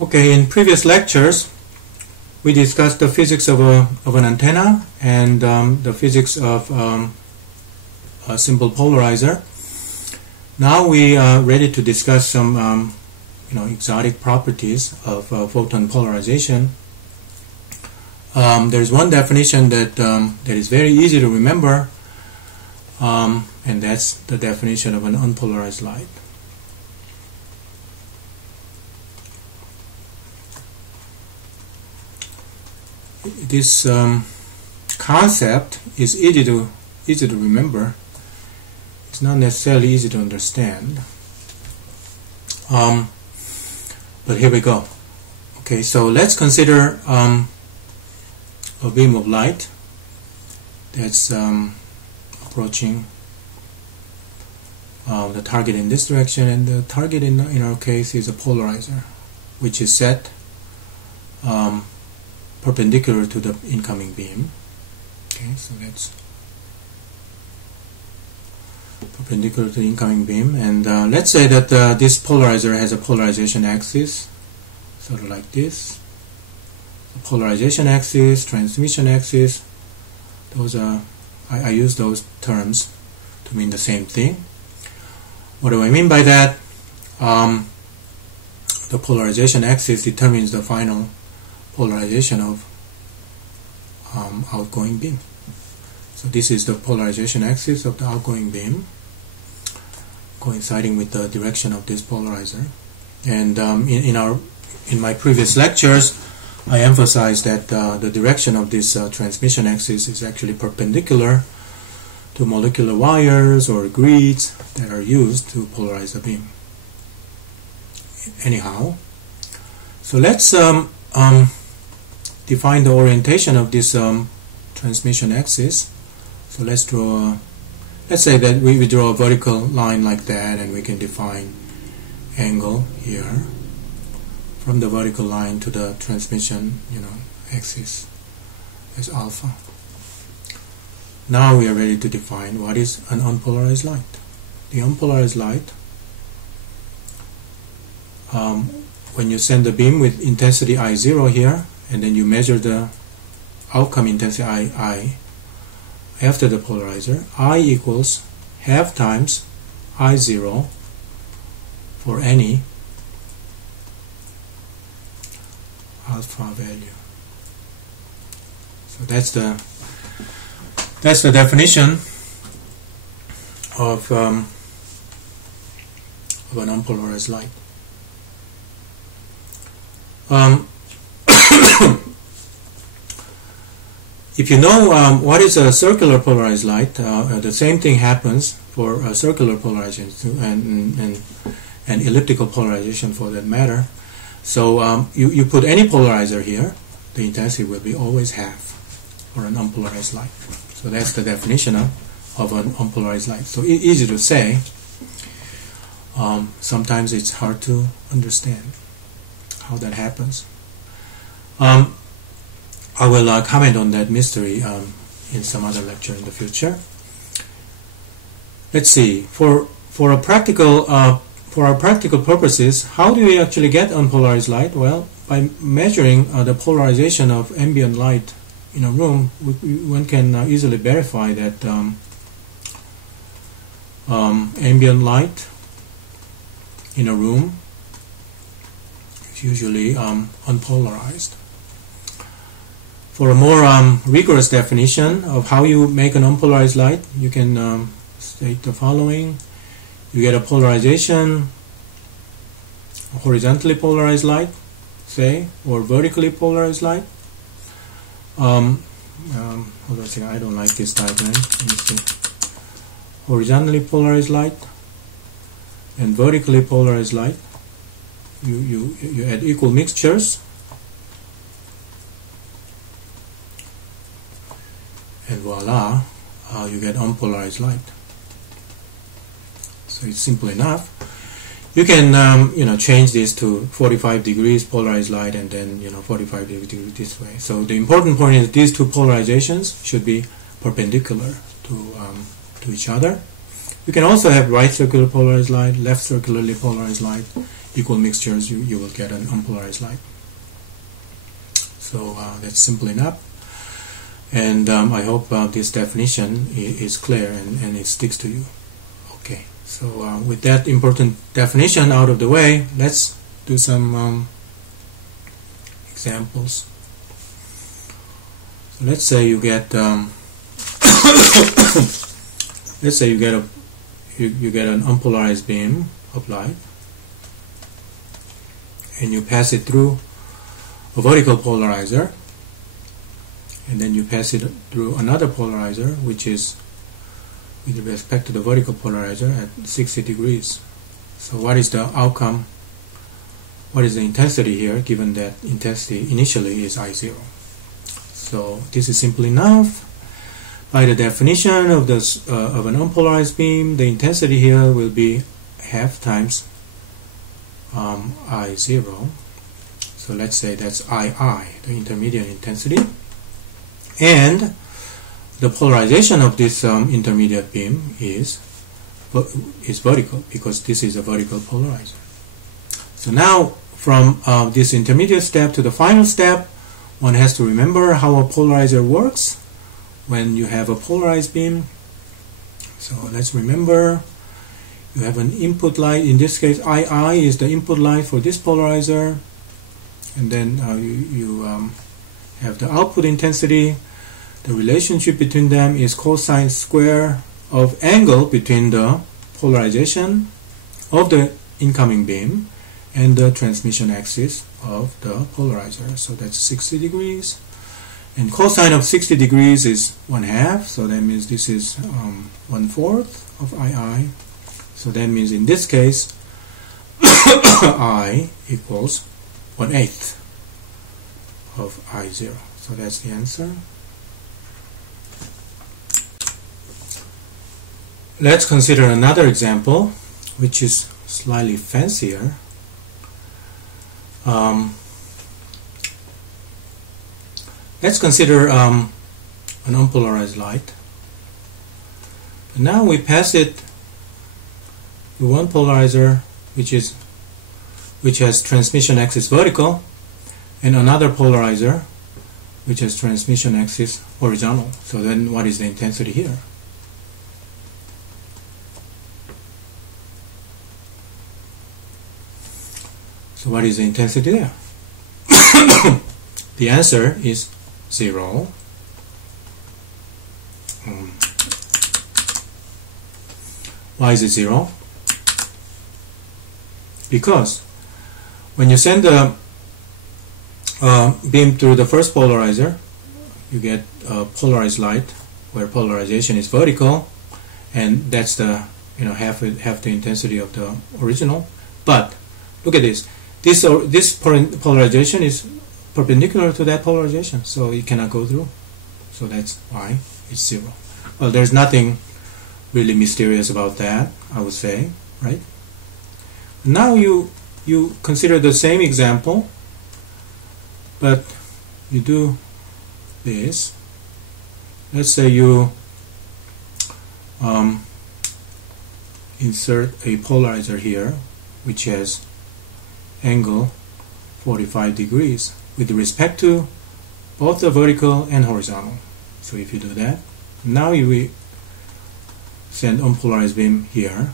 Okay, in previous lectures we discussed the physics of an antenna and the physics of a simple polarizer. Now we are ready to discuss some exotic properties of photon polarization. There's one definition that is very easy to remember, and that's the definition of an unpolarized light. This concept is easy to remember. It's not necessarily easy to understand. But here we go. Okay, so let's consider a beam of light that's approaching the target in this direction, and the target in our case is a polarizer, which is set perpendicular to the incoming beam. Okay, so that's perpendicular to the incoming beam, and let's say that this polarizer has a polarization axis, sort of like this. The polarization axis, transmission axis, those are, I use those terms to mean the same thing. What do I mean by that? The polarization axis determines the final polarization of outgoing beam. So this is the polarization axis of the outgoing beam, coinciding with the direction of this polarizer. And in my previous lectures, I emphasized that the direction of this transmission axis is actually perpendicular to molecular wires or grids that are used to polarize the beam. Anyhow, so let's define the orientation of this transmission axis. So let's say that we draw a vertical line like that, and we can define angle here from the vertical line to the transmission axis as alpha. Now we are ready to define what is an unpolarized light. The unpolarized light, when you send the beam with intensity I0 here, and then you measure the outcome intensity I after the polarizer, I equals half times I0 for any alpha value. So that's the definition of an unpolarized light. If you know what is a circular polarized light, the same thing happens for a circular polarization and elliptical polarization for that matter. So you put any polarizer here, the intensity will be always half for an unpolarized light. So that's the definition of an unpolarized light. So easy to say. Sometimes it's hard to understand how that happens. I will comment on that mystery in some other lecture in the future. Let's see. For our practical purposes, how do we actually get unpolarized light? Well, by measuring the polarization of ambient light in a room, one can easily verify that ambient light in a room is usually unpolarized. For a more rigorous definition of how you make an unpolarized light, you can state the following. You get a polarization, a horizontally polarized light, say, or vertically polarized light. Hold on a second, I don't like this diagram. Let me see. Horizontally polarized light and vertically polarized light. You add equal mixtures, and voila, you get unpolarized light. So it's simple enough. You can change this to 45 degrees polarized light, and then 45 degrees this way. So the important point is these two polarizations should be perpendicular to each other. You can also have right circular polarized light, left circularly polarized light, equal mixtures, you will get an unpolarized light. So that's simple enough. And I hope this definition is clear and it sticks to you. Okay, so with that important definition out of the way, let's do some examples. So let's say you get let's say you get an unpolarized beam of light, and you pass it through a vertical polarizer, and then you pass it through another polarizer, which is with respect to the vertical polarizer at 60 degrees. So what is the outcome? What is the intensity here, given that intensity initially is I0? So this is simple enough. By the definition of this of an unpolarized beam, the intensity here will be half times I0. So let's say that's II, the intermediate intensity. And the polarization of this intermediate beam is vertical, because this is a vertical polarizer. So now from this intermediate step to the final step, one has to remember how a polarizer works when you have a polarized beam. So let's remember, you have an input light. In this case, II is the input light for this polarizer, and then you have the output intensity. The relationship between them is cosine square of angle between the polarization of the incoming beam and the transmission axis of the polarizer. So that's 60 degrees. And cosine of 60 degrees is 1/2, so that means this is 1/4 of II. So that means in this case, I equals 1/8 of I0. So that's the answer. Let's consider another example, which is slightly fancier. Let's consider an unpolarized light. And now we pass it to one polarizer which has transmission axis vertical, and another polarizer which has transmission axis horizontal. So then what is the intensity here? So what is the intensity there? The answer is 0. Why is it 0? Because when you send the beam through the first polarizer, you get polarized light where polarization is vertical, and that's the half the intensity of the original. But look at this. This polarization is perpendicular to that polarization, so it cannot go through. So that's why it's 0. Well, there's nothing really mysterious about that, I would say, right? Now you consider the same example, but you do this. Let's say you insert a polarizer here, which has angle 45 degrees with respect to both the vertical and horizontal. So if you do that, now you will send unpolarized beam here.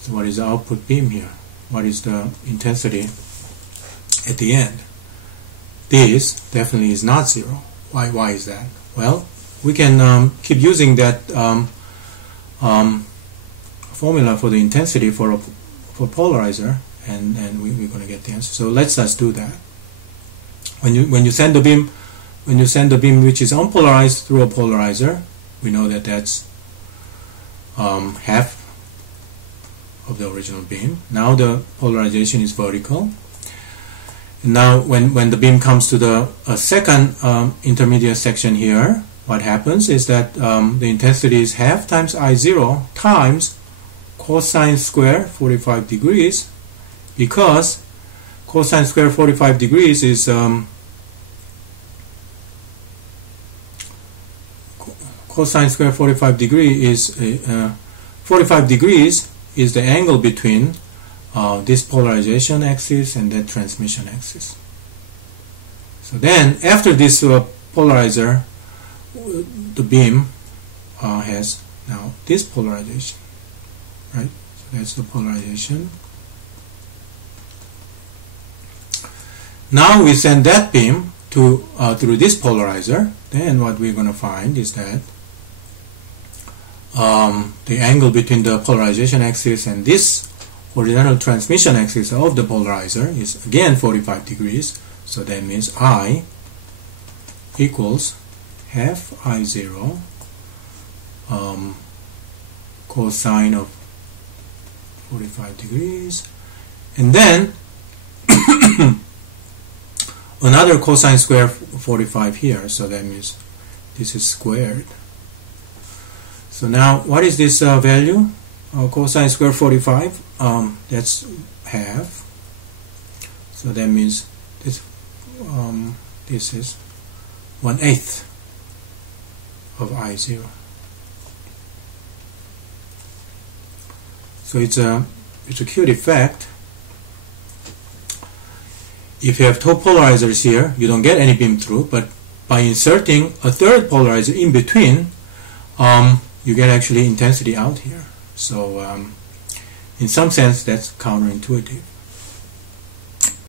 So what is the output beam here? What is the intensity at the end? This definitely is not 0. Why is that? Well, we can keep using that formula for the intensity for polarizer, and we're going to get the answer. So let's just do that. When you send the beam which is unpolarized through a polarizer, we know that that's half of the original beam. Now the polarization is vertical. And now when the beam comes to the second intermediate section here, what happens is that the intensity is half times I0 times cosine square 45 degrees, because cosine square 45 degrees is cosine square 45 degree is 45 degrees is the angle between this polarization axis and that transmission axis. So then, after this polarizer, the beam has now this polarization, right? So that's the polarization. Now we send that beam to through this polarizer. Then what we're going to find is that the angle between the polarization axis and this horizontal transmission axis of the polarizer is again 45 degrees. So that means I equals half I0 cosine of 45 degrees, and then another cosine square 45 here. So that means this is squared. So now what is this value? Cosine square 45, that's half. So that means this is 1/8 of I0. So it's a cute effect. If you have two polarizers here, you don't get any beam through, but by inserting a third polarizer in between, you get actually intensity out here. So in some sense, that's counterintuitive.